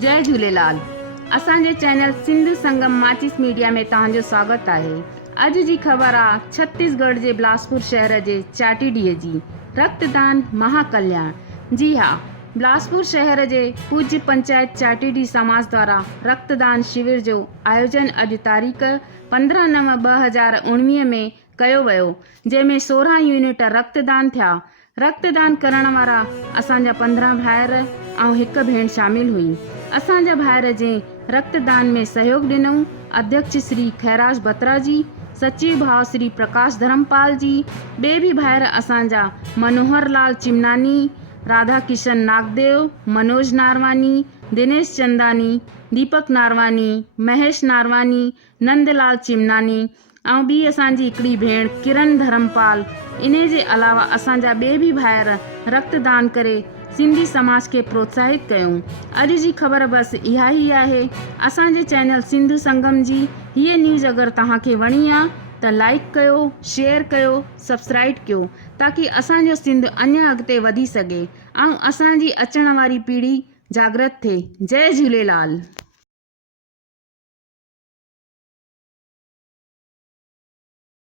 जय झूलेलाल। असांजे चैनल सिंध संगम माचिस मीडिया में तव्हांजो स्वागत आहे। अॼु जी ख़बर आहे छत्तीसगढ़ जे बिलासपुर शहर जे चाटीडीअ जी रक्तदान महाकल्याण। जी हाँ, बिलासपुर शहर जे पूज्य पंचायत चाटीडी समाज द्वारा रक्तदान शिविर जो आयोजन अॼु तारीख़ 15/9/2019 में कयो वियो, जंहिंमें 16 यूनिट रक्तदान थिया। रक्तदान करण वारा असांजा 15 भाइर ऐं हिकु भेण शामिल हुई। असांजा भाइर जंहिं रक्तदान में सहयोग ॾिनऊं, अध्यक्ष श्री खैराज बत्रा जी, सचिव भाव श्री प्रकाश धर्मपाल जी, ॿिए बि भाइर असांजा मनोहर लाल चिमनानी, राधा किशन नागदेव, मनोज नारवानी, दिनेश चंदानी, दीपक नारवानी, महेश नारवानी, नंदलाल चिमनानी ऐं ॿी असांजी हिकिड़ी भेण किरण धर्मपाल। इन जे अलावा असांजा ॿिए बि भाइर रक्तदान करे सिंधी समाज के प्रोत्साहित कयूं। अॼु जी ख़बर बसि इहा ई आहे। असांजे चैनल सिंध संगम जी हीअ न्यूज़ अगरि तव्हांखे वणी आहे त लाइक कयो, शेयर कयो, सब्सक्राइब कयो, ताकी असांजो सिंध अञा अॻिते वधी सघे ऐं असांजी अचण वारी पीढ़ी जागृत थिए। जय झूलेलाल।